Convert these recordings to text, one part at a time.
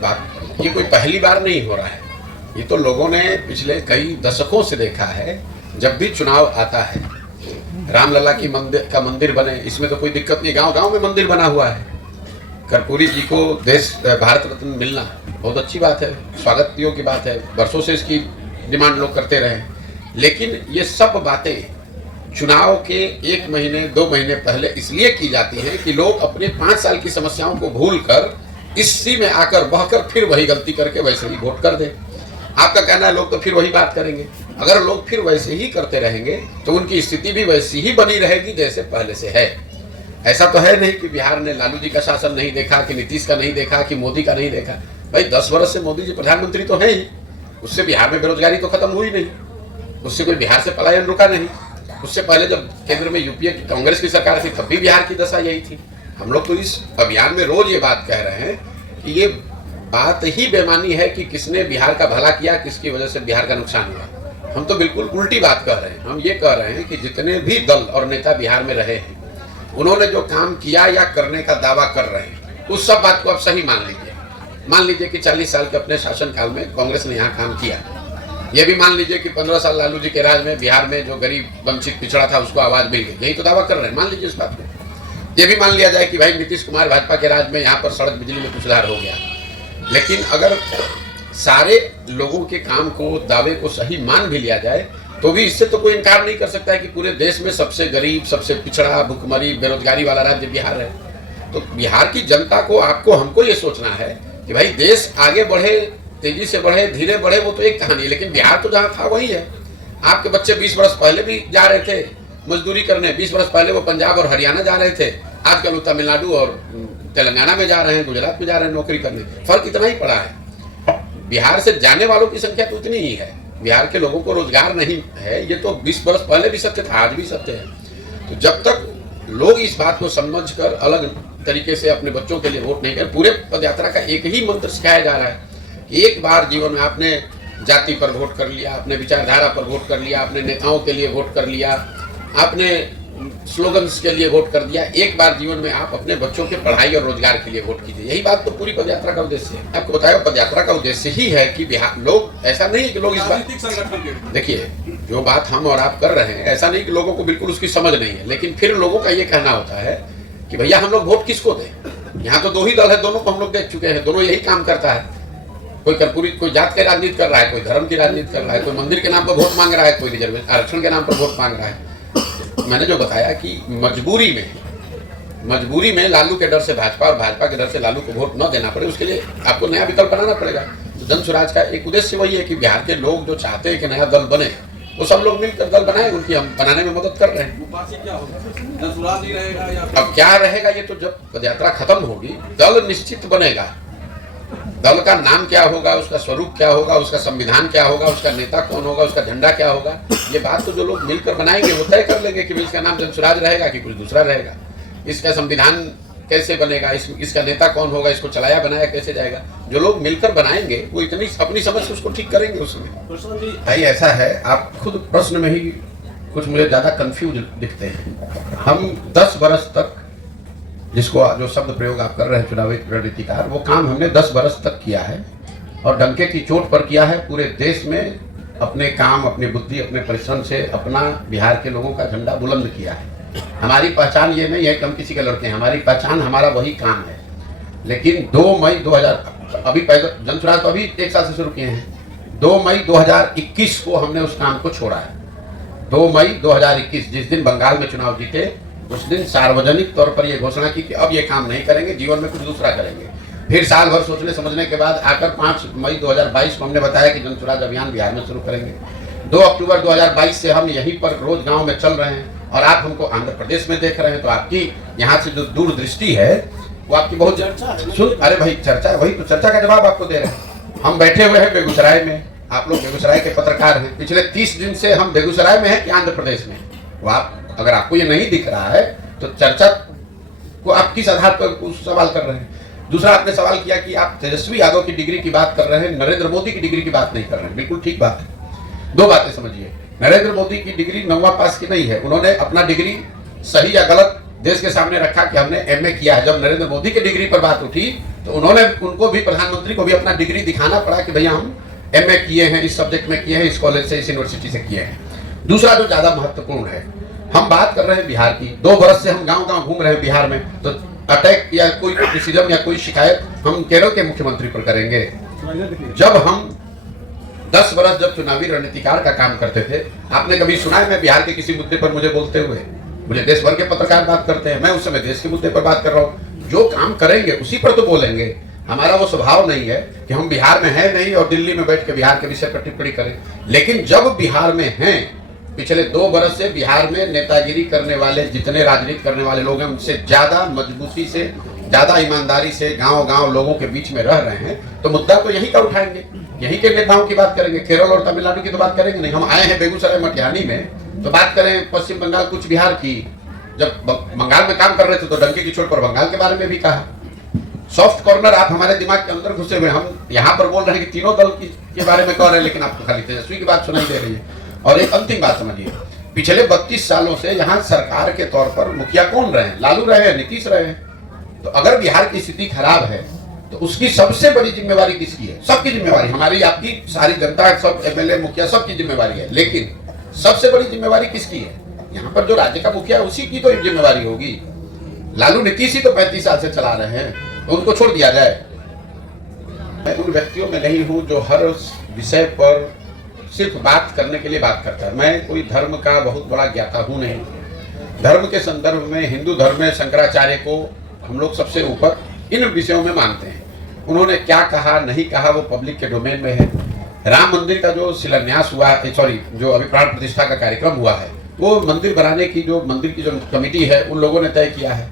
बात ये कोई पहली बार नहीं हो रहा है, ये तो लोगों ने पिछले कई दशकों से देखा है। जब भी चुनाव आता है, रामलला की मंदिर बने, इसमें तो कोई दिक्कत नहीं, गांव गांव में मंदिर बना हुआ है। कर्पूरी जी को भारत रत्न मिलना बहुत अच्छी बात है, स्वागत की बात है, वर्षों से इसकी डिमांड लोग करते रहे। लेकिन ये सब बातें चुनाव के 1 महीने 2 महीने पहले इसलिए की जाती हैं कि लोग अपने 5 साल की समस्याओं को भूलकर इसी में आकर बहकर फिर वही गलती करके वैसे ही वोट कर दें। आपका कहना है लोग तो फिर वही बात करेंगे। अगर लोग फिर वैसे ही करते रहेंगे तो उनकी स्थिति भी वैसी ही बनी रहेगी जैसे पहले से है। ऐसा तो है नहीं कि बिहार ने लालू जी का शासन नहीं देखा, कि नीतीश का नहीं देखा, कि मोदी का नहीं देखा। भाई 10 वर्ष से मोदी जी प्रधानमंत्री तो है ही, उससे बिहार में बेरोजगारी तो खत्म हुई नहीं, उससे कोई बिहार से पलायन रुका नहीं। उससे पहले जब केंद्र में यूपीए की कांग्रेस की सरकार थी तब भी बिहार की दशा यही थी। हम लोग तो इस अभियान में रोज ये बात कह रहे हैं कि ये बात ही बेमानी है कि किसने बिहार का भला किया, किसकी वजह से बिहार का नुकसान हुआ। हम तो बिल्कुल उल्टी बात कह रहे हैं। हम ये कह रहे हैं कि जितने भी दल और नेता बिहार में रहे हैं, उन्होंने जो काम किया या करने का दावा कर रहे हैं, उस सब बात को आप सही मान लीजिए। मान लीजिए कि 40 साल के अपने शासनकाल में कांग्रेस ने यहाँ काम किया। ये भी मान लीजिए कि 15 साल लालू जी के राज में बिहार में जो गरीब वंचित पिछड़ा था उसको आवाज मिल गई, यही तो दावा कर रहे हैं। मान लीजिए इस बात को। ये भी मान लिया जाए कि भाई नीतीश कुमार भाजपा के राज में यहाँ पर सड़क बिजली में कुछ सुधार हो गया। लेकिन अगर सारे लोगों के काम को, दावे को सही मान भी लिया जाए तो भी इससे तो कोई इनकार नहीं कर सकता है कि पूरे देश में सबसे गरीब, सबसे पिछड़ा, भुखमरी, बेरोजगारी वाला राज्य बिहार है। तो बिहार की जनता को, आपको, हमको ये सोचना है कि भाई देश आगे बढ़े, तेजी से बढ़े, धीरे बढ़े, वो तो एक कहानी है। लेकिन बिहार तो जहाँ था वही है। आपके बच्चे 20 वर्ष पहले भी जा रहे थे मजदूरी करने, 20 वर्ष पहले वो पंजाब और हरियाणा जा रहे थे, आजकल वो तमिलनाडु और तेलंगाना में जा रहे हैं, गुजरात में जा रहे हैं नौकरी करने। फर्क इतना ही पड़ा है। बिहार से जाने वालों की संख्या तो उतनी ही है, बिहार के लोगों को रोजगार नहीं है। ये तो 20 वर्ष पहले भी सत्य था, आज भी सत्य है। तो जब तक लोग इस बात को समझकर अलग तरीके से अपने बच्चों के लिए वोट नहीं करें, पूरे पदयात्रा का एक ही मंत्र सिखाया जा रहा है। एक बार जीवन में आपने जाति पर वोट कर लिया, आपने विचारधारा पर वोट कर लिया, आपने नेताओं के लिए वोट कर लिया, आपने स्लोगन्स के लिए वोट कर दिया। एक बार जीवन में आप अपने बच्चों के पढ़ाई और रोजगार के लिए वोट कीजिए। यही बात तो पूरी पदयात्रा का उद्देश्य है। आपको बताया पदयात्रा का उद्देश्य ही है कि बिहार लोग, ऐसा नहीं कि लोग इस बात, देखिए जो बात हम और आप कर रहे हैं, ऐसा नहीं कि लोगों को बिल्कुल उसकी समझ नहीं है। लेकिन फिर लोगों का ये कहना होता है कि भैया हम लोग वोट किसको दें। यहाँ तो 2 ही दल है, दोनों को हम लोग देख चुके हैं, दोनों यही काम करता है। कोई कर्पूरी, कोई जात के राजनीति कर रहा है, कोई धर्म की राजनीति कर रहा है, कोई मंदिर के नाम पर वोट मांग रहा है, कोई रिजर्वेशन आरक्षण के नाम पर वोट मांग रहा है। मैंने जो बताया कि मजबूरी में लालू के डर से भाजपा और भाजपा के डर से लालू को वोट न देना पड़े, उसके लिए आपको नया विकल्प बनाना पड़ेगा। जन स्वराज का एक उद्देश्य वही है कि बिहार के लोग जो चाहते हैं कि नया दल बने, वो सब लोग मिलकर दल बनाए, उनकी हम बनाने में मदद कर रहे हैं। अब क्या रहेगा ये तो जब पदयात्रा खत्म होगी, दल निश्चित बनेगा। दल का नाम क्या होगा, उसका स्वरूप क्या होगा, उसका संविधान क्या होगा, उसका नेता कौन होगा, उसका झंडा क्या होगा, ये बात तो जो लोग मिलकर बनाएंगे वो तय कर लेंगे कि इसका नाम जनसुराज रहेगा कि कुछ दूसरा रहेगा, इसका संविधान कैसे बनेगा, इसका नेता कौन होगा, इसको चलाया बनाया कैसे जाएगा। जो लोग मिलकर बनाएंगे वो इतनी अपनी समझ से उसको ठीक करेंगे। उसमें भाई ऐसा है, आप खुद प्रश्न में ही कुछ मुझे ज्यादा कंफ्यूज दिखते हैं। हम 10 बरस तक, जिसको जो शब्द प्रयोग आप कर रहे हैं चुनावी रणनीतिकार, वो काम हमने 10 बरस तक किया है और डंके की चोट पर किया है। पूरे देश में अपने काम, अपनी बुद्धि, अपने परिश्रम से अपना बिहार के लोगों का झंडा बुलंद किया है। हमारी पहचान ये नहीं है कि हम किसी के लड़के हैं, हमारी पहचान हमारा वही काम है। लेकिन 2 मई 2000, अभी पहले जनसुराज तो अभी 1 साल से शुरू किए हैं, 2 मई 2021 को हमने उस काम को छोड़ा है। 2 मई 2021, जिस दिन बंगाल में चुनाव जीते, उस दिन सार्वजनिक तौर पर यह घोषणा की कि अब ये काम नहीं करेंगे, जीवन में कुछ दूसरा करेंगे। फिर साल भर सोचने समझने के बाद आकर 5 मई 2022 को हमने बताया कि जनसुराज अभियान बिहार में शुरू करेंगे। 2 अक्टूबर 2022 से हम यहीं पर रोज गांव में चल रहे हैं और आप हमको आंध्र प्रदेश में देख रहे हैं। तो आपकी यहाँ से जो दूरदृष्टि है वो आपकी बहुत सुन, अरे भाई चर्चा, वही तो चर्चा का जवाब आपको दे रहे हैं। हम बैठे हुए हैं बेगूसराय में, आप लोग बेगूसराय के पत्रकार हैं, पिछले 30 दिन से हम बेगूसराय में हैं कि आंध्र प्रदेश में। वो आप, अगर आपको ये नहीं दिख रहा है तो चर्चा को आप किस आधार पर सवाल कर रहे हैं। दूसरा आपने सवाल किया कि आप तेजस्वी यादव की डिग्री की बात कर रहे हैं, नरेंद्र मोदी की डिग्री की बात नहीं कर रहे हैं। बिल्कुल ठीक बात है। 2 बातें समझिए, नरेंद्र मोदी की डिग्री 9वां पास की नहीं है। उन्होंने अपना डिग्री सही या गलत देश के सामने रखा कि हमने MA किया है। जब नरेंद्र मोदी की डिग्री पर बात उठी तो उन्होंने उनको भी, प्रधानमंत्री को भी अपना डिग्री दिखाना पड़ा कि भैया हम एमए किए हैं, इस सब्जेक्ट में किए हैं, इस कॉलेज से, इस यूनिवर्सिटी से किए हैं। दूसरा जो ज्यादा महत्वपूर्ण है, हम बात कर रहे हैं बिहार की। 2 बरस से हम गांव गांव घूम रहे हैं बिहार में, तो अटैक या कोई क्रिटिसिज्म या कोई शिकायत हम केरल के मुख्यमंत्री पर करेंगे। जब हम 10 बरस जब चुनावी रणनीतिकार का काम करते थे, आपने कभी सुना है मैं बिहार के किसी मुद्दे पर मुझे बोलते हुए? मुझे देश भर के पत्रकार बात करते हैं, मैं उस समय देश के मुद्दे पर बात कर रहा हूँ। जो काम करेंगे उसी पर तो बोलेंगे। हमारा वो स्वभाव नहीं है कि हम बिहार में हैं नहीं और दिल्ली में बैठ के बिहार के विषय पर टिप्पणी करें। लेकिन जब बिहार में हैं, पिछले 2 बरस से बिहार में नेतागिरी करने वाले जितने राजनीति करने वाले लोग हैं, उनसे ज्यादा मजबूती से, ज्यादा ईमानदारी से गांव गांव लोगों के बीच में रह रहे हैं, तो मुद्दा तो यहीं का उठाएंगे, यहीं के नेताओं की बात करेंगे। केरल और तमिलनाडु की तो बात करेंगे नहीं। हम आए हैं बेगूसराय मटिहानी में, तो बात करें पश्चिम बंगाल, कुछ बिहार की। जब बंगाल में काम कर रहे थे तो डंके की चोट पर बंगाल के बारे में भी कहा। सॉफ्ट कॉर्नर आप हमारे दिमाग के अंदर घुसे हुए। हम यहाँ पर बोल रहे हैं कि तीनों दल के बारे में कह रहे हैं, लेकिन आपको खाली तेजस्वी की बात सुनाई दे रही है। और एक अंतिम बात समझिए, पिछले 32 सालों से यहाँ सरकार के तौर पर मुखिया कौन रहे हैं? लालू रहे हैं, नीतीश रहे हैं। तो अगर बिहार की स्थिति खराब है तो उसकी सबसे बड़ी जिम्मेवारी किसकी है? सबकी जिम्मेवारी, हमारी, आपकी, सारी जनता, सब एमएलए, मुखिया, सबकी जिम्मेवारी है। लेकिन सबसे बड़ी जिम्मेवारी किसकी है? यहाँ पर जो राज्य का मुखिया है उसी की तो जिम्मेवारी होगी। लालू नीतीश ही तो 35 साल से चला रहे हैं, तो उनको छोड़ दिया जाए। मैं उन व्यक्तियों में नहीं हूं जो हर विषय पर सिर्फ बात करने के लिए बात करता है। मैं कोई धर्म का बहुत बड़ा ज्ञाता हूं नहीं। धर्म के संदर्भ में, हिंदू धर्म में शंकराचार्य को हम लोग सबसे ऊपर इन विषयों में मानते हैं। उन्होंने क्या कहा नहीं कहा वो पब्लिक के डोमेन में है। राम मंदिर का जो शिलान्यास हुआ है, जो अभी प्राण प्रतिष्ठा का कार्यक्रम हुआ है, वो मंदिर बनाने की जो मंदिर की जो कमेटी है उन लोगों ने तय किया है।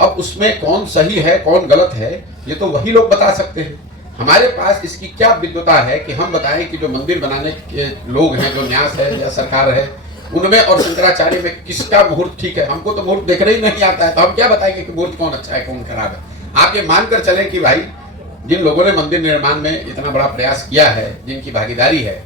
अब उसमें कौन सही है कौन गलत है ये तो वही लोग बता सकते हैं। हमारे पास इसकी क्या विद्वता है कि हम बताएं कि जो मंदिर बनाने के लोग हैं, जो न्यास है या सरकार है, उनमें और शंकराचार्य में किसका मुहूर्त ठीक है? हमको तो मुहूर्त देखने ही नहीं आता है, तो हम क्या बताएंगे कि मुहूर्त कौन अच्छा है कौन खराब है? आप ये मानकर चलें कि भाई जिन लोगों ने मंदिर निर्माण में इतना बड़ा प्रयास किया है, जिनकी भागीदारी है,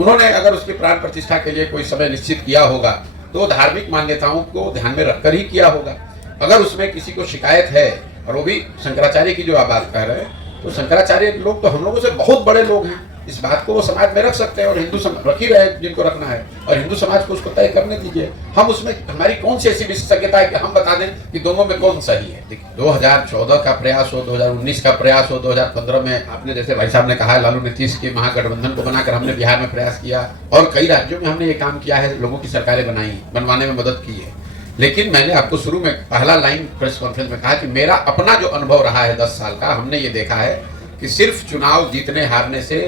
उन्होंने अगर उसकी प्राण प्रतिष्ठा के लिए कोई समय निश्चित किया होगा तो धार्मिक मान्यताओं को ध्यान में रखकर ही किया होगा। अगर उसमें किसी को शिकायत है, और वो भी शंकराचार्य की जो आप बात कह रहे हैं, तो शंकराचार्य लोग तो हम लोगों से बहुत बड़े लोग हैं। इस बात को वो समाज में रख सकते हैं और हिंदू समाज रख ही रहे जिनको रखना है, और हिंदू समाज को उसको तय करने दीजिए। हम उसमें, हमारी कौन सी ऐसी विशेषज्ञता है कि हम बता दें कि दोनों में कौन सही है? देखिए, 2014 का प्रयास हो, 2019 का प्रयास हो, 2015 में आपने, जैसे भाई साहब ने कहा, लालू नीतीश के महागठबंधन को बनाकर हमने बिहार में प्रयास किया, और कई राज्यों में हमने ये काम किया है, लोगों की सरकारें बनाई, बनवाने में मदद की है। लेकिन मैंने आपको शुरू में पहला लाइन प्रेस कॉन्फ्रेंस में कहा कि मेरा अपना जो अनुभव रहा है 10 साल का, हमने ये देखा है कि सिर्फ चुनाव जीतने हारने से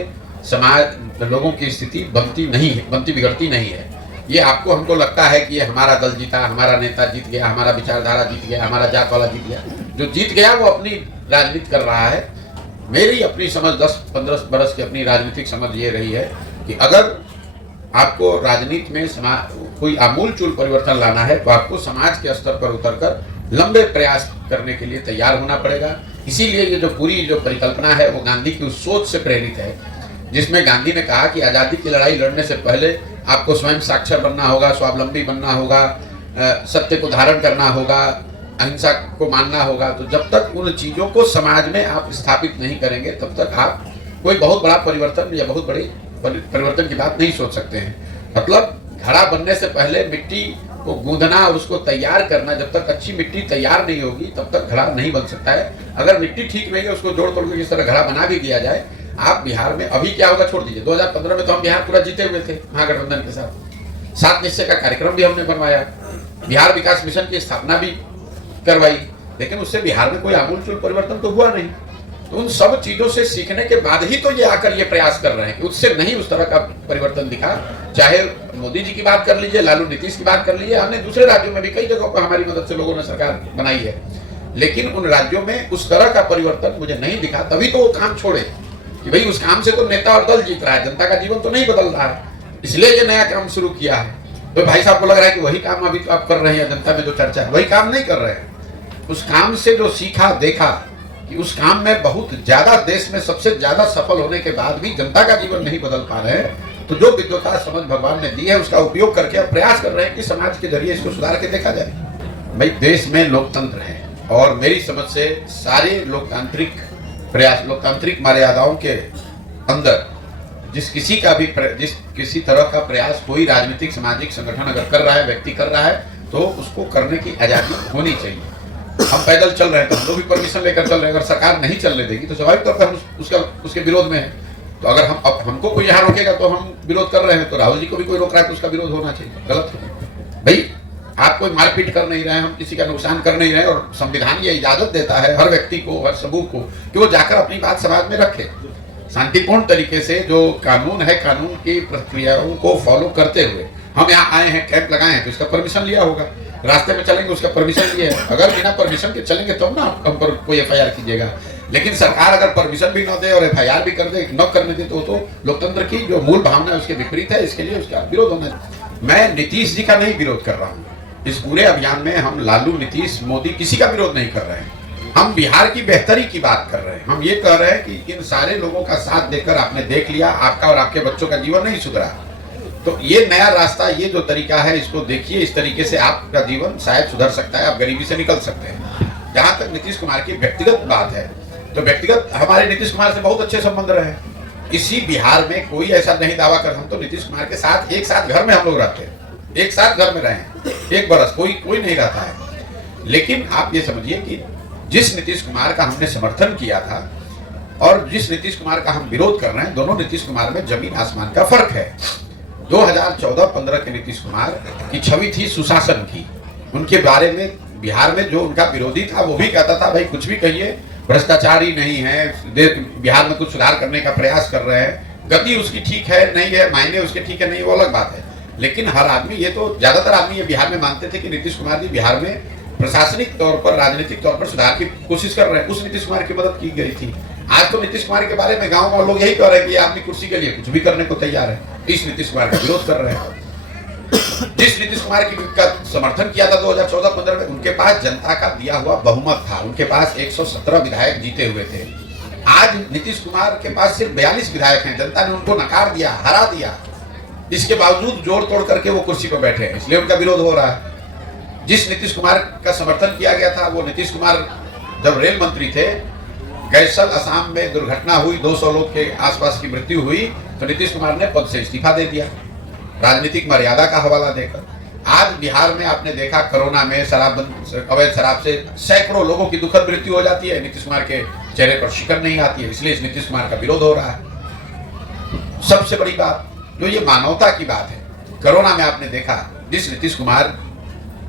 समाज, लोगों की स्थिति बनती बिगड़ती नहीं है। ये आपको, हमको लगता है कि ये हमारा दल जीता, हमारा नेता जीत गया, हमारा विचारधारा जीत गया, हमारा जात वाला जीत गया। जो जीत गया वो अपनी राजनीति कर रहा है। मेरी अपनी समझ 10-15 बरस की अपनी राजनीतिक समझ ये रही है कि अगर आपको राजनीति में कोई आमूल चूल परिवर्तन लाना है तो आपको समाज के स्तर पर उतरकर लंबे प्रयास करने के लिए तैयार होना पड़ेगा। इसीलिए ये जो पूरी जो परिकल्पना है वो गांधी की उस सोच से प्रेरित है, जिसमें गांधी ने कहा कि आज़ादी की लड़ाई लड़ने से पहले आपको स्वयं साक्षर बनना होगा, स्वावलंबी बनना होगा, सत्य को धारण करना होगा, अहिंसा को मानना होगा। तो जब तक उन चीज़ों को समाज में आप स्थापित नहीं करेंगे तब तक आप कोई बहुत बड़ा परिवर्तन या बहुत बड़ी परिवर्तन की बात नहीं सोच सकते हैं। मतलब घड़ा बनने से पहले मिट्टी को गूंदना और उसको तैयार करना, जब तक अच्छी मिट्टी तैयार नहीं होगी तब तक घड़ा नहीं बन सकता है। अगर मिट्टी ठीक नहीं है, उसको जोड़ तोड़ के इस तरह घड़ा बना भी दिया जाए, आप बिहार में अभी क्या होगा छोड़ दीजिए। 2015 में तो हम बिहार पूरा जीते हुए थे महागठबंधन के साथ। 7 निश्चय का कार्यक्रम भी हमने बनवाया, बिहार विकास मिशन की स्थापना भी करवाई, लेकिन उससे बिहार में कोई आमूल चूल परिवर्तन तो हुआ नहीं। तो उन सब चीजों से सीखने के बाद ही तो ये आकर ये प्रयास कर रहे हैं कि उससे नहीं उस तरह का परिवर्तन दिखा। चाहे मोदी जी की बात कर लीजिए, लालू नीतीश की बात कर लीजिए, हमने दूसरे राज्यों में भी कई जगहों पर हमारी मदद से लोगों ने सरकार बनाई है, लेकिन उन राज्यों में उस तरह का परिवर्तन मुझे नहीं दिखा। तभी तो वो काम छोड़े कि भाई उस काम से तो नेता और दल जीत रहा है, जनता का जीवन तो नहीं बदल रहा है, इसलिए ये नया काम शुरू किया है। तो भाई साहब को लग रहा है कि वही काम अभी तो आप कर रहे हैं, जनता में जो चर्चा है वही काम नहीं कर रहे हैं। उस काम से जो सीखा देखा कि उस काम में बहुत ज्यादा, देश में सबसे ज्यादा सफल होने के बाद भी जनता का जीवन नहीं बदल पा रहे हैं, तो जो विद्वता समझ भगवान ने दी है उसका उपयोग करके अब प्रयास कर रहे हैं कि समाज के जरिए इसको सुधार के देखा जाए। भाई देश में लोकतंत्र है और मेरी समझ से सारे लोकतांत्रिक प्रयास, लोकतांत्रिक मर्यादाओं के अंदर जिस किसी तरह का प्रयास कोई राजनीतिक सामाजिक संगठन अगर कर रहा है, व्यक्ति कर रहा है, तो उसको करने की आजादी होनी चाहिए। हम पैदल चल रहे हैं तो हम लोग भी परमिशन लेकर चल रहे हैं। अगर सरकार नहीं चलने देगी तो स्वाभाविक तौर पर हम उसके विरोध में है। तो अगर हमको कोई यहाँ रोकेगा तो हम विरोध कर रहे हैं, तो राहुल जी को भी कोई रोक रहा है तो उसका विरोध होना चाहिए। गलत है भाई, आप कोई मारपीट कर नहीं रहे हैं, हम किसी का नुकसान कर नहीं रहे हैं, और संविधान ये इजाजत देता है हर व्यक्ति को, हर समूह को, कि वो जाकर अपनी बात समाज में रखे शांतिपूर्ण तरीके से। जो कानून है, कानून की प्रक्रियाओं को फॉलो करते हुए। हम यहाँ आए हैं, कैंप लगाए हैं, तो इसका परमिशन लिया होगा। रास्ते में चलेंगे, उसका परमिशन लिया है। अगर बिना परमिशन के चलेंगे तब ना हम पर कोई FIR कीजिएगा। लेकिन सरकार अगर परमिशन भी न दे और FIR भी कर दे, न करने दे, तो लोकतंत्र की जो मूल भावना है उसके विपरीत है। इसके लिए उसका विरोध होना चाहिए। मैं नीतीश जी का नहीं विरोध कर रहा हूँ। इस पूरे अभियान में हम लालू, नीतीश, मोदी किसी का विरोध नहीं कर रहे हैं। हम बिहार की बेहतरी की बात कर रहे हैं। हम ये कह रहे हैं कि इन सारे लोगों का साथ देकर आपने देख लिया, आपका और आपके बच्चों का जीवन नहीं सुधरा, तो ये नया रास्ता, ये जो तरीका है, इसको देखिए। इस तरीके से आपका जीवन शायद सुधर सकता है, आप गरीबी से निकल सकते हैं। जहां तक नीतीश कुमार की व्यक्तिगत बात है, तो व्यक्तिगत हमारे नीतीश कुमार से बहुत अच्छे संबंध रहे। इसी बिहार में कोई ऐसा नहीं दावा कर, हम तो नीतीश कुमार के साथ एक साथ घर में हम लोग रहते हैं, एक साथ घर में रहे 1 बरस, कोई नहीं रहता है। लेकिन आप ये समझिए कि जिस नीतीश कुमार का हमने समर्थन किया था और जिस नीतीश कुमार का हम विरोध कर रहे हैं, दोनों नीतीश कुमार में जमीन आसमान का फर्क है। 2014-15 के नीतीश कुमार की छवि थी सुशासन की। उनके बारे में बिहार में जो उनका विरोधी था वो भी कहता था, भाई कुछ भी कहिए, भ्रष्टाचार ही नहीं है, बिहार में कुछ सुधार करने का प्रयास कर रहे हैं, गति उसकी ठीक है नहीं है, मायने उसके ठीक है नहीं, वो अलग बात है। लेकिन हर आदमी, ये तो ज्यादातर आदमी ये बिहार में मानते थे कि नीतीश कुमार जी बिहार में प्रशासनिक तौर पर, राजनीतिक तौर पर सुधार की कोशिश कर रहे हैं। उस नीतीश कुमार की मदद की गई थी। आज तो नीतीश कुमार के बारे में गांव में लोग यही कह रहे हैं कि ये आदमी कुर्सी के लिए कुछ भी करने को तैयार है। इस नीतीश कुमार का विरोध कर रहे हैं। जिस नीतीश कुमार का समर्थन किया था 2014-15 में, उनके पास जनता का दिया हुआ बहुमत था। उनके पास 117 विधायक जीते हुए थे। आज नीतीश कुमार के पास सिर्फ 42 विधायक हैं। जनता ने उनको नकार दिया, हरा दिया। इसके बावजूद जोड़ तोड़ करके वो कुर्सी पर बैठे हैं, इसलिए उनका विरोध हो रहा है। जिस नीतीश कुमार का समर्थन किया गया था, वो नीतीश कुमार जब रेल मंत्री थे, गैसल असम में दुर्घटना हुई, 200 लोग के आसपास की मृत्यु हुई, तो नीतीश कुमार ने पद से इस्तीफा दे दिया, राजनीतिक मर्यादा का हवाला देकर। आज बिहार में आपने देखा, कोरोना में अवैध शराब से सैकड़ों लोगों की दुखद मृत्यु हो जाती है, नीतीश कुमार के चेहरे पर शिकन नहीं आती है, इसलिए इस नीतीश कुमार का विरोध हो रहा है। सबसे बड़ी बात जो ये मानवता की बात है, कोरोना में आपने देखा, जिस नीतीश कुमार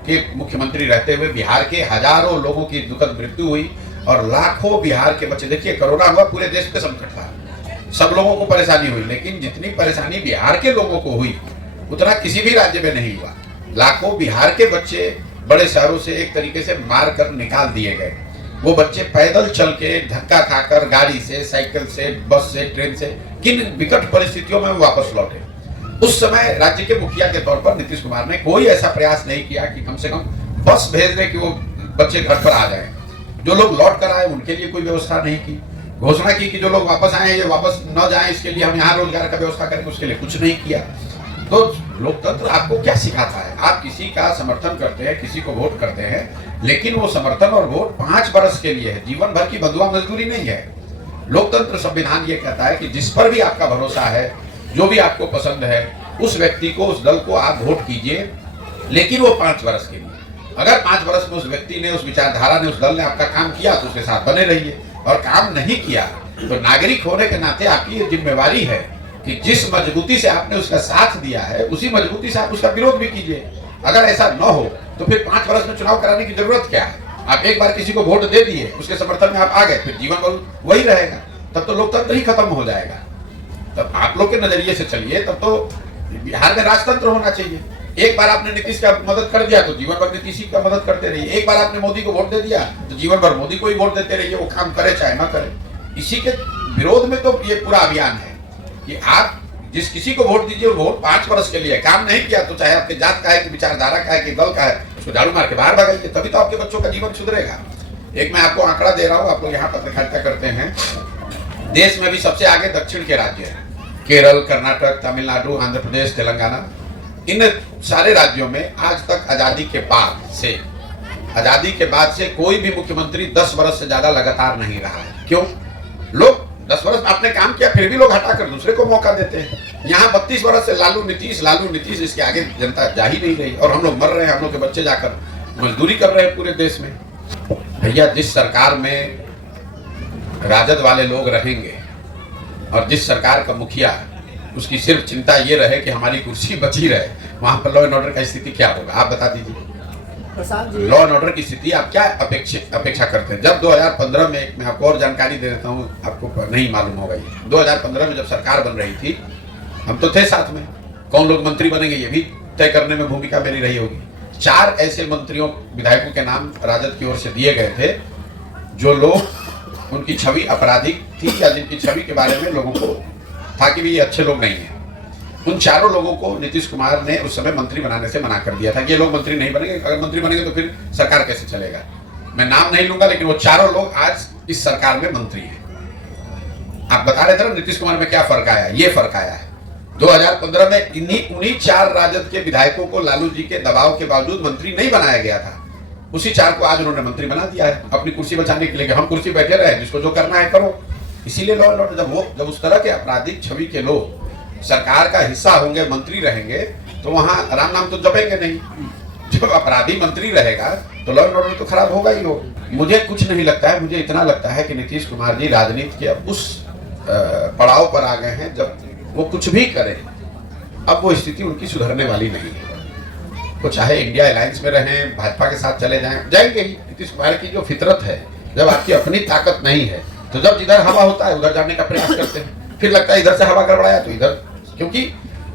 के मुख्यमंत्री रहते हुए बिहार के हजारों लोगों की दुखद मृत्यु हुई और लाखों बिहार के बच्चे, देखिए कोरोना हुआ, पूरे देश पे संकट था, सब लोगों को परेशानी हुई, लेकिन जितनी परेशानी बिहार के लोगों को हुई उतना किसी भी राज्य में नहीं हुआ। लाखों बिहार के बच्चे बड़े शहरों से एक तरीके से मार कर निकाल दिए गए। वो बच्चे पैदल चल के, धक्का खाकर, गाड़ी से, साइकिल से, बस से, ट्रेन से, किन विकट परिस्थितियों में वापस लौटे। उस समय राज्य के मुखिया के तौर पर नीतीश कुमार ने कोई ऐसा प्रयास नहीं किया कि कम से कम बस भेज दे कि वो बच्चे घर पर आ जाएं। जो लोग लौट कर आए उनके लिए कोई व्यवस्था नहीं की। घोषणा की कि जो लोग वापस आए ये वापस न जाएं, इसके लिए हम यहाँ रोजगार का व्यवस्था करेंगे, उसके लिए कुछ नहीं किया। तो लोकतंत्र आपको क्या सिखाता है? आप किसी का समर्थन करते हैं, किसी को वोट करते हैं, लेकिन वो समर्थन और वोट 5 वर्ष के लिए है, जीवन भर की बंधुआ मजदूरी नहीं है। लोकतंत्र संविधान ये कहता है कि जिस पर भी आपका भरोसा है, जो भी आपको पसंद है, उस व्यक्ति को, उस दल को आप वोट कीजिए, लेकिन वो 5 वर्ष के लिए। अगर 5 वर्ष में उस व्यक्ति ने, उस विचारधारा ने, उस दल ने आपका काम किया तो उसके साथ बने रहिए, और काम नहीं किया तो नागरिक होने के नाते आपकी ये जिम्मेवारी है कि जिस मजबूती से आपने उसका साथ दिया है, उसी मजबूती से आप उसका विरोध भी कीजिए। अगर ऐसा न हो तो फिर 5 वर्ष में चुनाव कराने की जरूरत क्या है? आप एक बार किसी को वोट दे दिए, उसके समर्थन में आप आ गए, फिर जीवन भर वही रहेगा, तब तो लोकतंत्र ही खत्म हो जाएगा। तब आप लोग के नजरिए से चलिए, तब तो बिहार में राजतंत्र होना चाहिए। एक बार आपने नीतीश का मदद कर दिया तो जीवन भर नीतीश का मदद करते रहिए। एक बार आपने मोदी को वोट दे दिया तो जीवन भर मोदी को ही वोट देते रहिए, वो काम करे चाहे ना करे। इसी के विरोध में तो ये पूरा अभियान है कि आप जिस किसी को वोट दीजिए, वोट 5 वर्ष के लिए। काम नहीं किया तो चाहे आपके जात का है कि विचारधारा का है कि दल का है, उसको झाड़ू मार के बाहर भगाइए, तभी तो आपके बच्चों का जीवन सुधरेगा। एक मैं आपको आंकड़ा दे रहा हूँ, आप लोग यहाँ पत्रकारिता करते हैं, देश में भी सबसे आगे दक्षिण के राज्य हैं, केरल, कर्नाटक, तमिलनाडु, आंध्र प्रदेश, तेलंगाना। इन सारे राज्यों में आज तक आजादी के बाद से कोई भी मुख्यमंत्री 10 वर्ष से ज्यादा लगातार नहीं रहा है। क्यों? लोग 10 वर्ष आपने काम किया फिर भी लोग हटाकर दूसरे को मौका देते हैं। यहाँ 32 वर्ष से लालू नीतीश, इसके आगे जनता जा ही नहीं रही और हम लोग मर रहे हैं। हम लोग के बच्चे जाकर मजदूरी कर रहे हैं पूरे देश में। भैया, जिस सरकार में राजद वाले लोग रहेंगे और जिस सरकार का मुखिया उसकी सिर्फ चिंता ये रहे कि हमारी कुर्सी बची रहे, वहां पर लॉ एंड ऑर्डर का स्थिति क्या होगा आप बता दीजिए। लॉ एंड ऑर्डर की स्थिति आप क्या अपेक्षा करते हैं? जब 2015 में, मैं आपको और जानकारी दे देता हूँ, आपको नहीं मालूम होगा ये, 2015 में जब सरकार बन रही थी हम तो थे साथ में। कौन लोग मंत्री बनेंगे ये भी तय करने में भूमिका मेरी रही होगी। 4 ऐसे मंत्रियों विधायकों के नाम राजद की ओर से दिए गए थे जो लोग उनकी छवि आपराधिक थी या जिनकी छवि के बारे में लोगों को था कि भी ये अच्छे लोग नहीं है। उन चारों लोगों को नीतीश कुमार ने उस समय मंत्री बनाने से मना कर दिया था कि ये लोग मंत्री नहीं बनेंगे। अगर मंत्री बनेंगे तो फिर सरकार कैसे चलेगा। मैं नाम नहीं लूंगा, लेकिन वो चारों लोग आज इस सरकार में मंत्री हैं। आप बता रहे थे ना नीतीश कुमार में क्या फर्क आया, ये फर्क आया है। 2015 में उन्हीं 4 राजद के विधायकों को लालू जी के दबाव के बावजूद मंत्री नहीं बनाया गया था। उसी 4 को आज उन्होंने मंत्री बना दिया है अपनी कुर्सी बचाने के लिए। हम कुर्सी बैठे रहे, जिसको जो करना है करो। इसीलिए लॉ एंड ऑर्डर, जब उस तरह के आपराधिक छवि के लोग सरकार का हिस्सा होंगे, मंत्री रहेंगे, तो वहां राम नाम तो जपेंगे नहीं। जब अपराधी मंत्री रहेगा तो लॉ एंड ऑर्डर तो खराब होगा ही हो। मुझे कुछ नहीं लगता है, मुझे इतना लगता है कि नीतीश कुमार जी राजनीति के अब उस पड़ाव पर आ गए हैं जब वो कुछ भी करें अब वो स्थिति उनकी सुधरने वाली नहीं है। वो चाहे इंडिया अलायंस में रहें, भाजपा के साथ चले जाएंगे ही। नीतीश कुमार की जो फितरत है, जब आपकी अपनी ताकत नहीं है तो जब जिधर हवा होता है उधर जाने का प्रयास करते हैं। फिर लगता है इधर से हवा गड़बड़ाया तो इधर, क्योंकि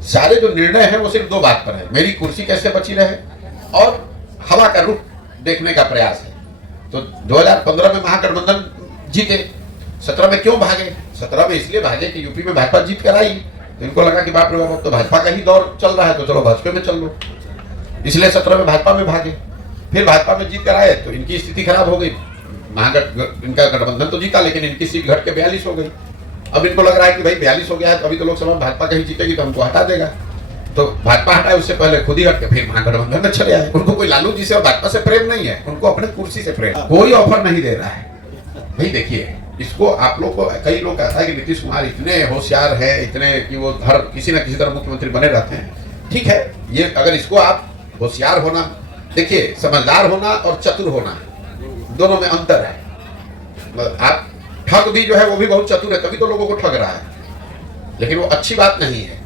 सारे जो निर्णय हैं वो सिर्फ 2 बात पर है, मेरी कुर्सी कैसे बची रहे और हवा का रुख देखने का प्रयास है। तो 2015 में महागठबंधन जीते, 17 में क्यों भागे? 17 में इसलिए भागे कि यूपी में भाजपा जीत कर आई, तो इनको लगा कि बाप रे बाप तो भाजपा का ही दौर चल रहा है, तो चलो भाजपा में चल लो, इसलिए 17 में भाजपा में भागे। फिर भाजपा में जीत कर आए तो इनकी स्थिति खराब हो गई। इनका गठबंधन तो जीता लेकिन इनकी सीट घट के 42 हो गई। अब इनको लग रहा है कि भाई 42 हो गया है तो अभी तो लोकसभा भाजपा कहीं जीतेगी तो हमको हटा देगा, तो भाजपा हटाए उससे पहले खुद ही हट के फिर महागठबंधन में चले आए। उनको कोई लालू जी से और भाजपा से प्रेम नहीं है, उनको अपने कुर्सी से प्रेम। कोई ऑफर नहीं दे रहा है। भाई देखिए, इसको आप लोग को, कई लोग कहता है कि नीतीश कुमार इतने होशियार है, इतने कि वो हर किसी न किसी तरह मुख्यमंत्री बने रहते हैं। ठीक है, ये अगर इसको आप होशियार होना, देखिए समझदार होना और चतुर होना दोनों में अंतर है। आप ठग भी जो है वो भी बहुत चतुर है, तभी तो लोगों को ठग रहा है, लेकिन वो अच्छी बात नहीं है।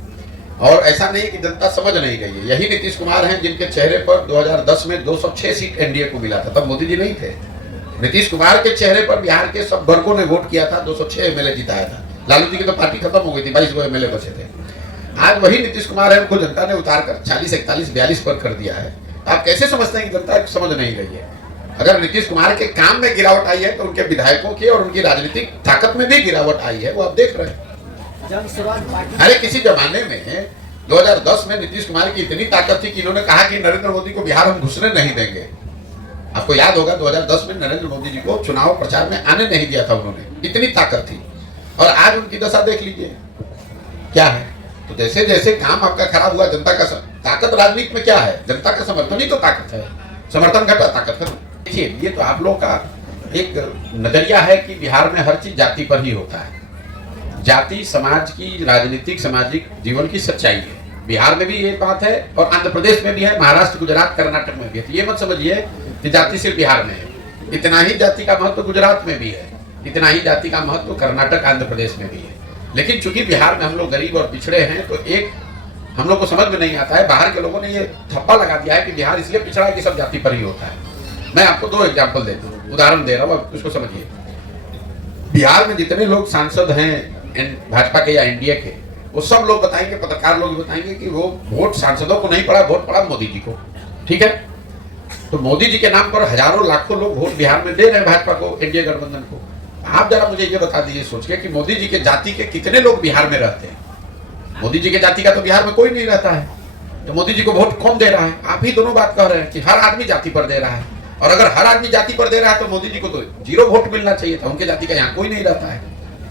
और ऐसा नहीं कि जनता समझ नहीं गई है। यही नीतीश कुमार हैं जिनके चेहरे पर 2010 में 206 सीट एनडीए को मिला था, तब मोदी जी नहीं थे। नीतीश कुमार के चेहरे पर बिहार के सब वर्गों ने वोट किया था, 206 एमएलए जिताया था। लालू जी की तो पार्टी खत्म हो गई थी, 22 एमएलए बचे थे। आज वही नीतीश कुमार है, उनको जनता ने उतार कर 40, 41, 42 पर कर दिया है। आप कैसे समझते हैं कि जनता समझ नहीं गई है? अगर नीतीश कुमार के काम में गिरावट आई है तो उनके विधायकों की और उनकी राजनीतिक ताकत में भी गिरावट आई है, वो आप देख रहे हैं। अरे किसी जमाने में 2010 में नीतीश कुमार की इतनी ताकत थी कि इन्होंने कहा कि नरेंद्र मोदी को बिहार हम घुसने नहीं देंगे। आपको याद होगा 2010 में नरेंद्र मोदी जी को चुनाव प्रचार में आने नहीं दिया था उन्होंने, इतनी ताकत थी। और आज उनकी दशा देख लीजिए क्या है। तो जैसे जैसे काम आपका खराब हुआ, जनता का ताकत राजनीति में क्या है? जनता का समर्थन ही तो ताकत है। समर्थन घटा ताकत है। देखिए, ये तो आप लोग का एक नजरिया है कि बिहार में हर चीज जाति पर ही होता है। जाति समाज की, राजनीतिक सामाजिक जीवन की सच्चाई है। बिहार में भी ये बात है और आंध्र प्रदेश में भी है, महाराष्ट्र, गुजरात, कर्नाटक में भी है। तो ये मत समझिए कि जाति सिर्फ बिहार में है। इतना ही जाति का महत्व गुजरात में भी है, इतना ही जाति का महत्व कर्नाटक, आंध्र प्रदेश में भी है। लेकिन चूंकि बिहार में हम लोग गरीब और पिछड़े हैं, तो एक हम लोग को समझ में नहीं आता है। बाहर के लोगों ने ये थप्पा लगा दिया है कि बिहार इसलिए पिछड़ा है कि सब जाति पर ही होता है। मैं आपको 2 एग्जाम्पल देता हूँ, उदाहरण दे रहा हूँ, आप उसको समझिए। बिहार में जितने लोग सांसद हैं भाजपा के या एनडीए के, वो सब लोग बताएंगे, पत्रकार लोग बताएंगे कि वो वोट सांसदों को नहीं पड़ा, वोट पड़ा मोदी जी को। ठीक है, तो मोदी जी के नाम पर हजारों लाखों लोग वोट बिहार में दे रहे हैं भाजपा को, एनडीए गठबंधन को। आप जरा मुझे ये बता दीजिए सोच के कि मोदी जी के जाति के कितने लोग बिहार में रहते हैं? मोदी जी के जाति का तो बिहार में कोई नहीं रहता है, तो मोदी जी को वोट कौन दे रहा है? आप ही दोनों बात कह रहे हैं कि हर आदमी जाति पर दे रहा है। और अगर हर आदमी जाति पर दे रहा है तो मोदी जी को तो 0 वोट मिलना चाहिए था, उनके जाति का यहाँ कोई नहीं रहता है।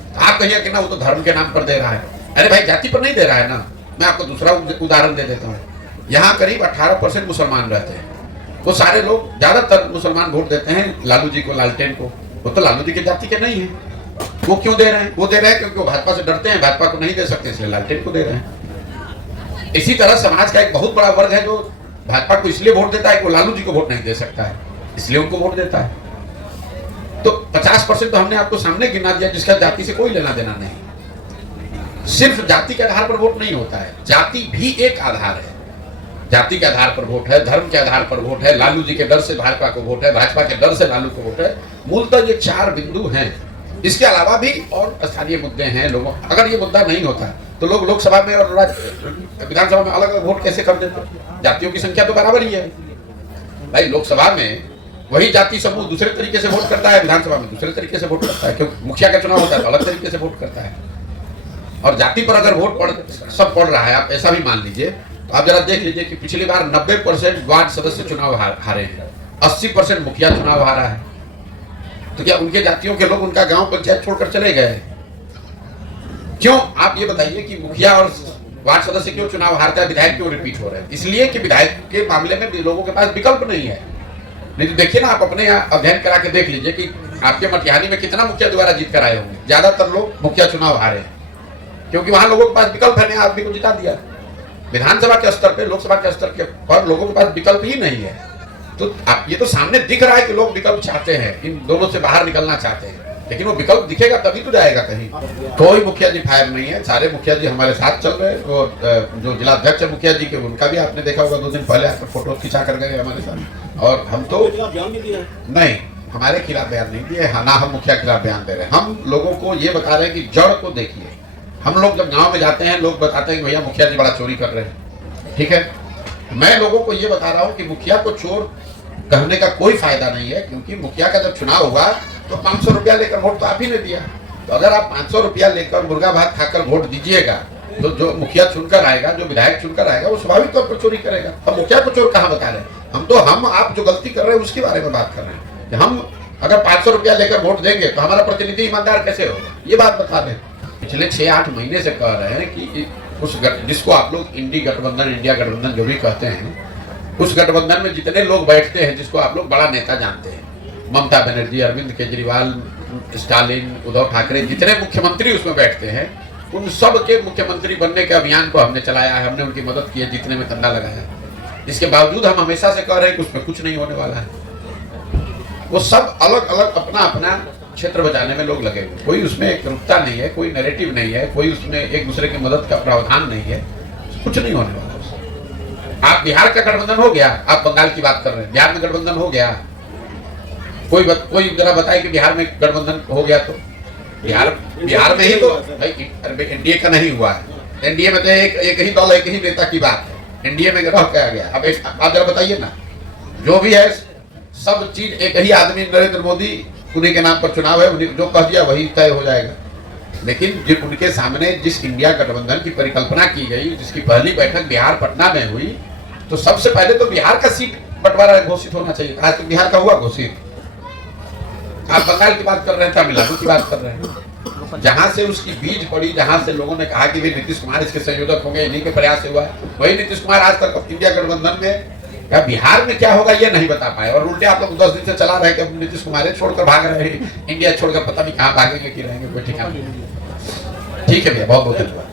तो आप कहिए कि ना वो तो धर्म के नाम पर दे रहा है। अरे भाई, जाति पर नहीं दे रहा है ना। मैं आपको दूसरा उदाहरण दे देता हूँ। यहाँ करीब 18% मुसलमान रहते हैं। वो सारे लोग, ज्यादातर मुसलमान वोट देते हैं लालू जी को, लालटेन को। वो तो लालू जी के जाति के नहीं है। वो क्यों दे रहे हैं? वो दे रहे हैं क्योंकि वो भाजपा से डरते हैं, भाजपा को नहीं दे सकते, इसलिए लालटेन को दे रहे हैं। इसी तरह समाज का एक बहुत बड़ा वर्ग है जो भाजपा को इसलिए वोट देता है कि वो लालू जी को वोट नहीं दे सकता है, इसलिए उनको वोट देता है। तो 50% तो हमने आपको सामने गिना दिया जिसका जाति से कोई लेना देना नहीं। सिर्फ जाति के आधार पर वोट नहीं होता है, जाति भी एक आधार है। जाति के आधार पर वोट है, धर्म के आधार पर वोट है, लालू जी के डर से भाजपा को वोट है, भाजपा के डर से लालू को वोट है। मूलतः ये 4 बिंदु हैं। इसके अलावा भी और स्थानीय मुद्दे हैं। लोगों, अगर ये मुद्दा नहीं होता तो लोग लोकसभा में और विधानसभा में अलग अलग वोट कैसे कर देते? जातियों की संख्या तो बराबर ही है भाई। लोकसभा में वही जाति समूह दूसरे तरीके से वोट करता है, विधानसभा में दूसरे तरीके से वोट करता है, क्योंकि मुखिया का चुनाव होता है तो अलग तरीके से वोट करता है। और जाति पर अगर वोट सब पड़ रहा है, आप ऐसा भी मान लीजिए, तो आप जरा देख लीजिए कि पिछली बार 90% वार्ड सदस्य चुनाव हारे हैं, 80% मुखिया चुनाव हारा है। तो क्या उनके जातियों के लोग उनका गांव पंचायत छोड़कर चले गए? क्यों? आप ये बताइए कि मुखिया और वार्ड सदस्य क्यों चुनाव हारता है, विधायक क्यों रिपीट हो रहे हैं? इसलिए कि विधायक के मामले में लोगों के पास विकल्प नहीं है। नहीं तो देखिए ना, आप अपने यहाँ अध्ययन करा के देख लीजिए कि आपके मटिहानी में कितना मुखिया दोबारा जीत कर आए होंगे। ज्यादातर लोग मुखिया चुनाव हारे हैं क्योंकि वहां लोगों के पास विकल्प है, नया आदमी को जिता दिया। विधानसभा के स्तर पे, लोकसभा के स्तर के पर लोगों के पास विकल्प ही नहीं है। तो आप ये तो सामने दिख रहा है कि लोग विकल्प चाहते हैं, इन दोनों से बाहर निकलना चाहते हैं, लेकिन वो विकल्प दिखेगा तभी तो जाएगा कहीं। कोई मुखिया जी फायर नहीं है, सारे मुखिया जी हमारे साथ चल रहे हैं। और जो जिला अध्यक्ष है मुखिया जी के, उनका भी आपने देखा होगा 2 दिन पहले आकर फोटो खिंचा कर गए हमारे साथ। और हम तो नहीं, हमारे खिलाफ बयान नहीं दिए, ना हम मुखिया के खिलाफ बयान दे रहे हैं। हम लोगों को ये बता रहे हैं कि जड़ को देखिए। हम लोग जब गांव में जाते हैं, लोग बताते हैं कि भैया मुखिया जी बड़ा चोरी कर रहे हैं, ठीक है। मैं लोगों को ये बता रहा हूँ कि मुखिया को चोर कहने का कोई फायदा नहीं है, क्योंकि मुखिया का जब चुनाव हुआ तो 500 रुपया लेकर वोट तो आप ही ने दिया। तो अगर आप 500 रुपया लेकर मुर्गा भात खाकर वोट दीजिएगा तो जो मुखिया चुनकर आएगा, जो विधायक चुनकर आएगा, वो स्वाभाविक तौर पर चोरी करेगा। अब मुखिया को चोर कहाँ बता रहे हैं? हम आप जो गलती कर रहे हैं उसके बारे में बात कर रहे हैं कि हम अगर 500 रुपया लेकर वोट देंगे तो हमारा प्रतिनिधि ईमानदार कैसे होगा, ये बात बता दें। पिछले 6-8 महीने से कह रहे हैं कि उस जिसको आप लोग इंडिया गठबंधन जो भी कहते हैं, उस गठबंधन में जितने लोग बैठते हैं, जिसको आप लोग बड़ा नेता जानते हैं, ममता बनर्जी, अरविंद केजरीवाल, स्टालिन, उद्धव ठाकरे, जितने मुख्यमंत्री उसमें बैठते हैं, उन सब के मुख्यमंत्री बनने के अभियान को हमने चलाया है, हमने उनकी मदद की है, जीतने में कंधा लगाया है। इसके बावजूद हम हमेशा से कह रहे हैं कि उसमें कुछ नहीं होने वाला है। वो सब अलग अलग अपना अपना क्षेत्र बचाने में लोग लगे हुए, कोई उसमें एकरूपता नहीं है, कोई नैरेटिव नहीं है, कोई उसमें एक दूसरे की मदद का प्रावधान नहीं है, कुछ नहीं होने वाला उसमें। आप बिहार का गठबंधन हो गया, आप बंगाल की बात कर रहे हैं, बिहार में गठबंधन हो गया, कोई जरा बताए कि बिहार में गठबंधन हो गया तो बिहार में ही तो भाई एनडीए का नहीं हुआ है। एनडीए में तो एक ही दल, एक ही नेता की बात है, एनडीए में रह क्या गया। अब आप जरा बताइए ना, जो भी है सब चीज एक ही आदमी, नरेंद्र मोदी, उन्हीं के नाम पर चुनाव है, जो कह दिया वही तय हो जाएगा। लेकिन जो उनके सामने जिस इंडिया गठबंधन की परिकल्पना की गई, जिसकी पहली बैठक बिहार पटना में हुई, तो सबसे पहले तो बिहार का सीट बंटवारा घोषित होना चाहिए। आज तो बिहार का हुआ घोषित। आप बंगाल की बात कर रहे हैं, तमिलनाडु की बात कर रहे हैं, जहां से उसकी बीज पड़ी, जहां से लोगों ने कहा कि भी नीतीश कुमार इसके संयोजक होंगे, इन्हीं के प्रयास से हुआ है, वही नीतीश कुमार आज तक इंडिया गठबंधन में या बिहार में क्या होगा ये नहीं बता पाए। और उल्टे आप लोग 10 दिन से चला रहे कि नीतीश कुमार छोड़कर भाग रहे हैं, इंडिया छोड़कर पता नहीं कहाँ भागेंगे कि रहेंगे, कोई ठिकाना नहीं। ठीक है भैया, बहुत बहुत धन्यवाद।